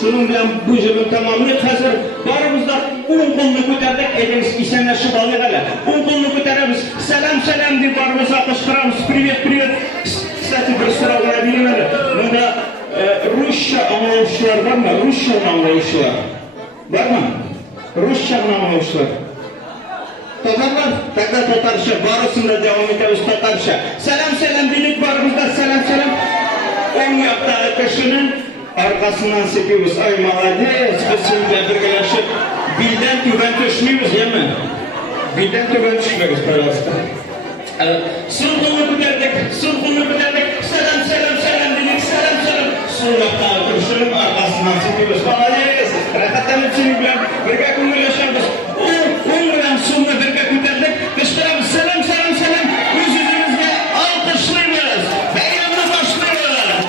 Şunun bilen bu yılın tamamını hazır. Barımızda 10 kolunu ko'tardik, ediniz isenleşip alık hele. 10 kolunu ko'taramiz. Selam selam diye barımıza kışkıramiz. Privet privet. Kısaca bir sıra olabilirim hele. Bunda Rusça anlayışlar var mı? Rusça anlayışlar. Var mı? Rusça anlayışlar. Tatarlar, Tatarşa, barısında devam ediyoruz Tatarşa. Selam selam dedik barımızda selam selam. 10 yaptı arkadaşının arkasından sepiyoruz. Ay malades, biz şimdi birleşip bilden tüben düşmüyoruz değil mi? Bilden tüben düşmüyoruz parasında. Sırtını bitirdik, selam selam selam dedik, selam selam. Son yaptı arkadaşının arkasından sepiyoruz. Malades, rakattan için birlikte kumurlaşıyoruz. 10 gram sonuna birlikte bitirdik. Kışkıramız selam selam selam. Yüz yüzümüzde alkışlıyoruz. Bayramda başlıyoruz.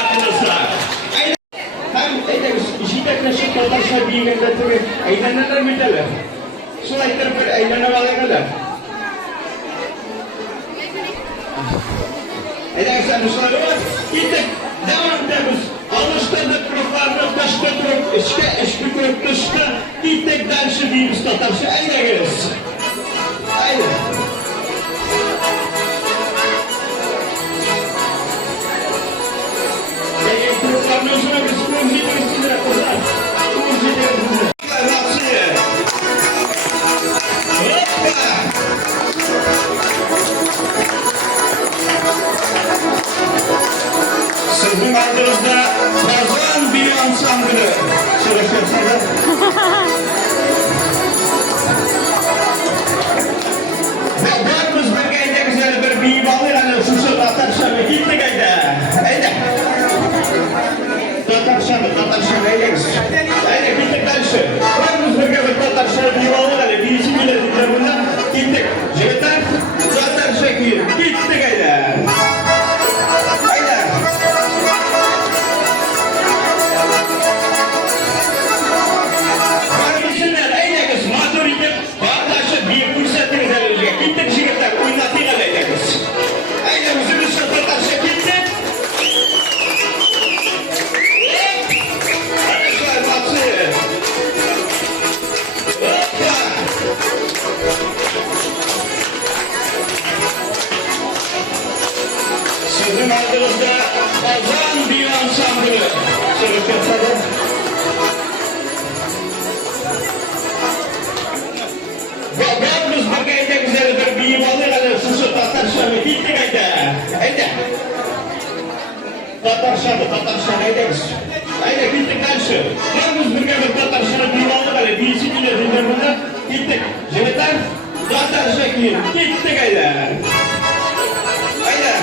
Arkadaşlar. Hem ederiz. Jidetleşip Tatarşa bilginde tabi. Eğlenenler müteler. Sulaytır bir eğlene bağlanırlar. Edersen müsaade gittik. Devam ediyoruz. Alıştırdık ruhlarını taşıdık. Eşki kırık dışta. Gittik dersi değiliz Tatarşa. Eyle geliriz. Haydi. Peki kuruklarının sonra biz kurumcu ederiz. Kurumcu ederiz. Sizin ardınızda Kazan bir ansamblı çalışıyorsunuz. Bakımız bir gayda güzel bir biyibalı yani şu Tatarşa'nı gittik gayda. Haydi. Tatarşa'nı eyleyiz. Haydi gittik dersi. Bakımız bir gayda Tatarşa'nı biyibalı yani birisi bile dinlerinde gittik. Jeter Tatarş'a gittik gayda. Sizin adınızda Kazan bir ansamblı çalışıyorsunuz. Babamız bu gayda güzel bir biyibalı yani şu Tatarşa'nı gitti gayda. Haydi. Tatarşa'nı eyleyiz. Haydi gittik dersi. Babamız bir gayda Tatarşa'nı biyibalı yani birisi bile dinlerinde gittik. Jeter Tatarş'a gitti gayda. Haydi.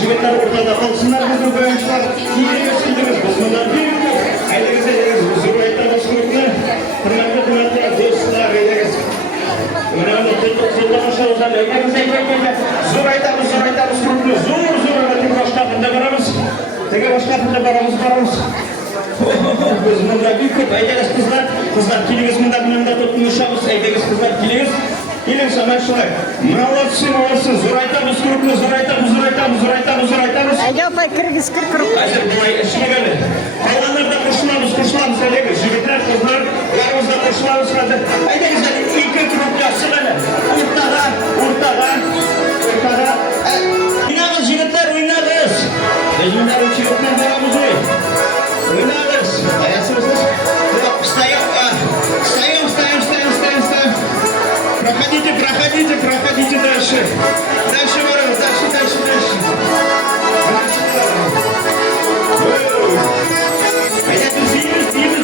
Jigitler ortada kalsınlar bizim oyuncular. Yiyiniz gidiniz. Bunlar büyük. Aydınız ediniz. Huzur ayetlerimiz kuruklar. Tırnaklı dostlar ediniz. Önemli tutup zırlamışa uzan. Aydınız ediniz. Huzur ayetlerimiz kuruklar. Zor öğretim başkafında varamız. Tege başkafında varamız. Biz bunda büyük. Aydınız kızlar kiliniz bunda bununda tutmuşamız. Aydınız kızlar kiliniz. Gelin sana şöyle. Молодцы. Зурайтамыз крупно, зурайтамыз. Айдапай кыргыз кыр. Hazır buraya işlemeli. Kalanlarda koşulamız. Öyle jübitler, kızlar, yaramızda koşulamız. Haydi güzel, iki grup yapsın hele. Ortada. Oynarız jübitler, oynarız. Jübitler uçuyuklar varamız oynarız. Ayasınız. Стоим. проходите дальше. Дальше, ворот, дальше. Идем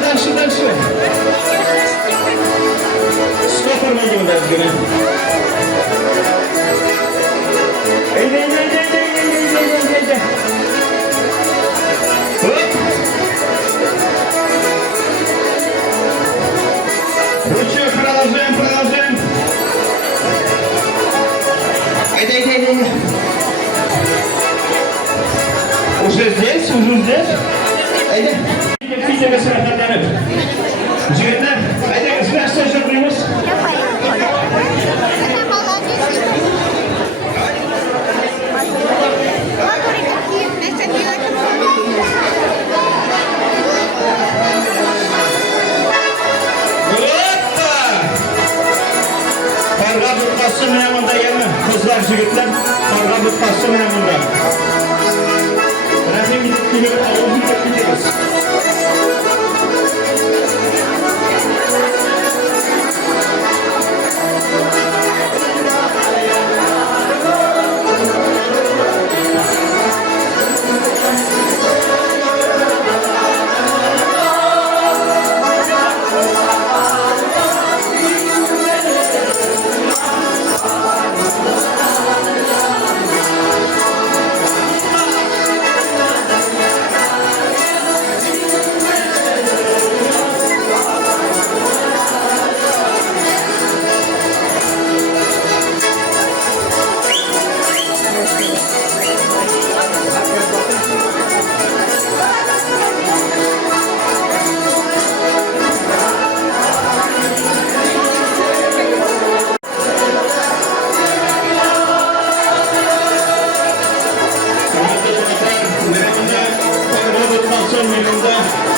дальше, идем дальше. Сколько мы идем дальше? Иди. Ручек продолжаем. Иди. Уже здесь? Иди. Фитнес рахаттанып. Жігіттер, айдаңыз, мәшті жүрдіңіз. Қарға бұтқасы міне мұнда емі, қыздар, жігіттер, қарға бұтқасы міне мұнда. Рахим етіп ауызын кетеміз.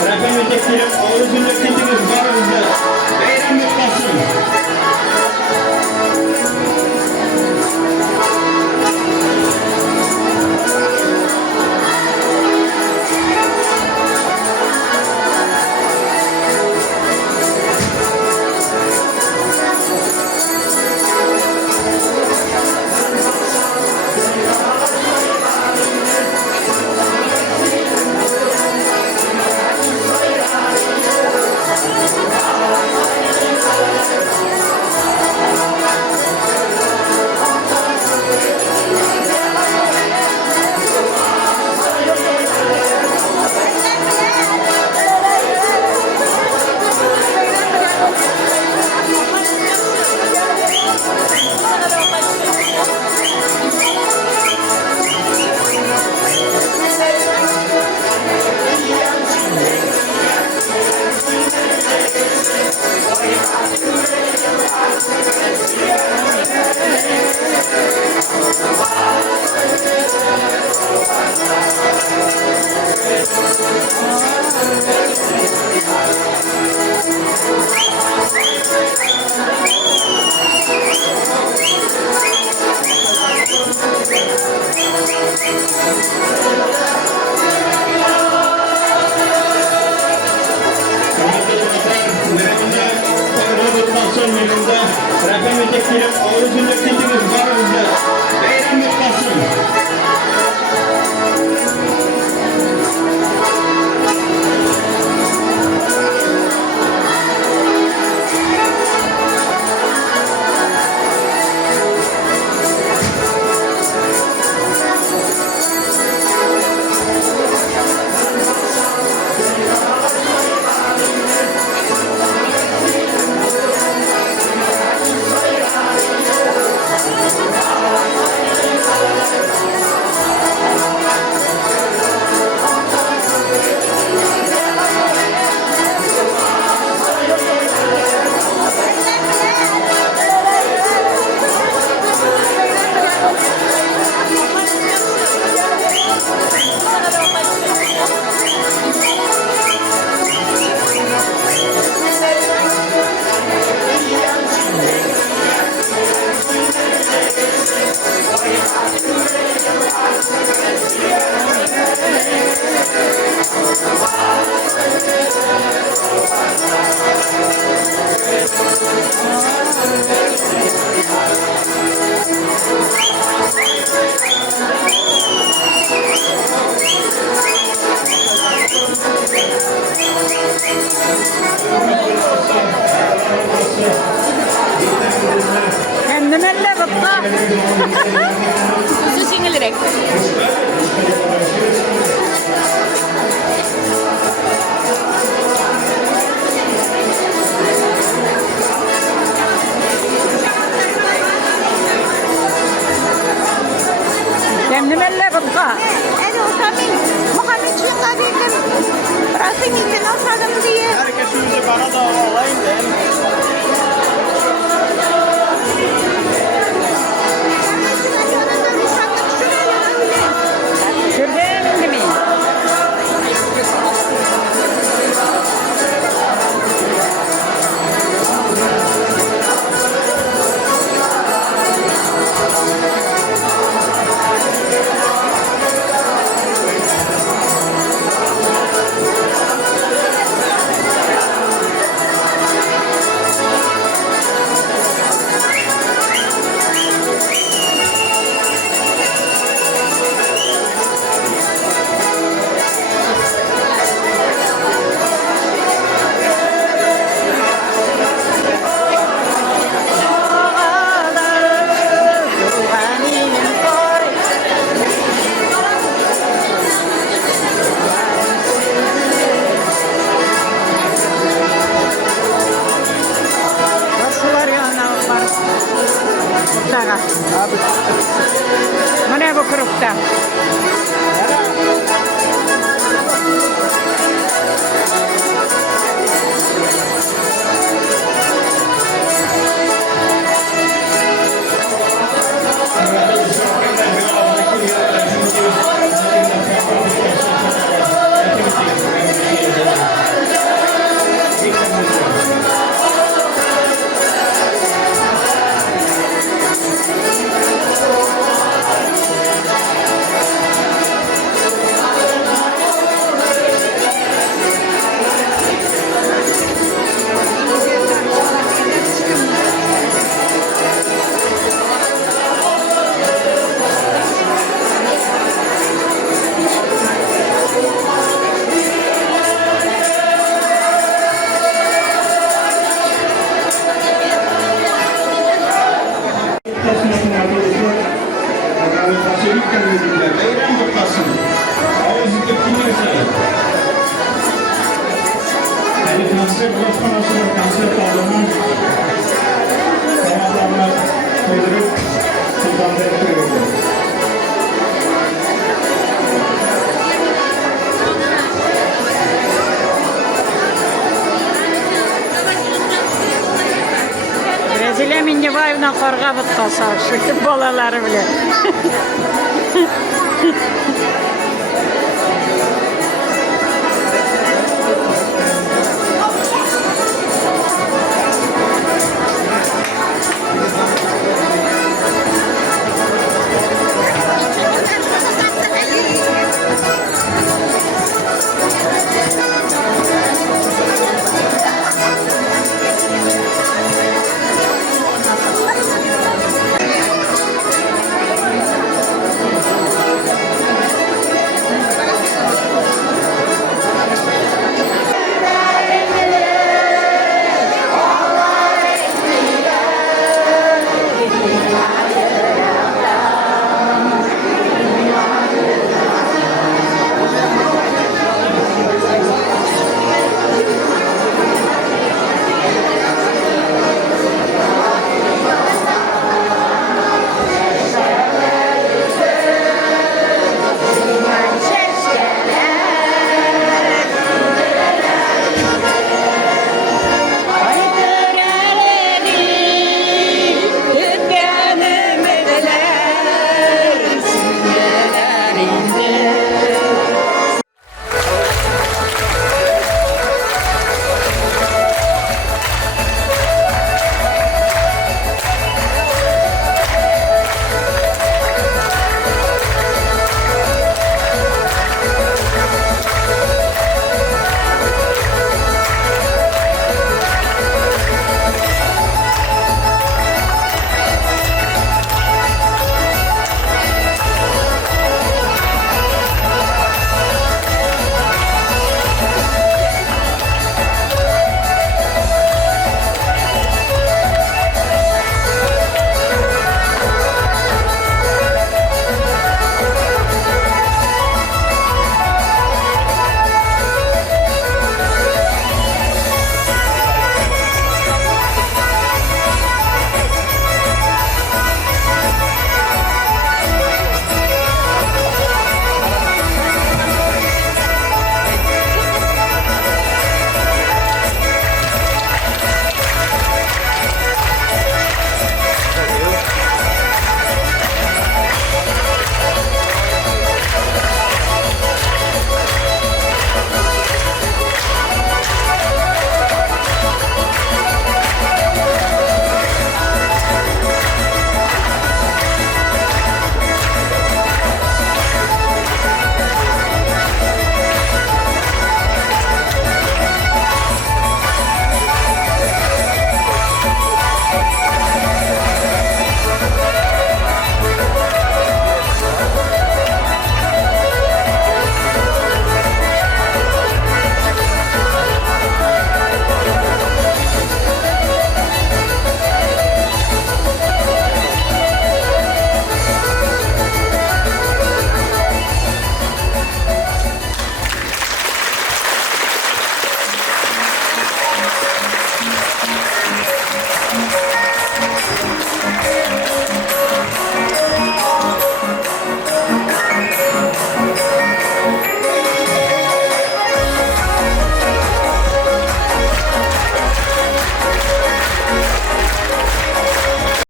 Raqam yetakchilar oldinda ketimiz borimizda bayram bo'lsin. Raqam yetakchilar oldinda ketimiz borimizda bayram bo'lsin. Su singelerek. Demlemelle bıtka. أنا وكمل محمد شيخ قبيل راسي من أصحاب المدير Herkes yüzü bana da alayım da. Sürdün mi? Sular yanına var. Kurtağa. Bu ne bu kurukta? Beyran bıkkasın. Ağzı tepkimlerse. Yani kanser başlamasını kanser kaldırmak. Adamlar koydurup kullanmayı koyuyorlar. Brezilya Mingibayev'le karga bıtkası. Şu balaları bile.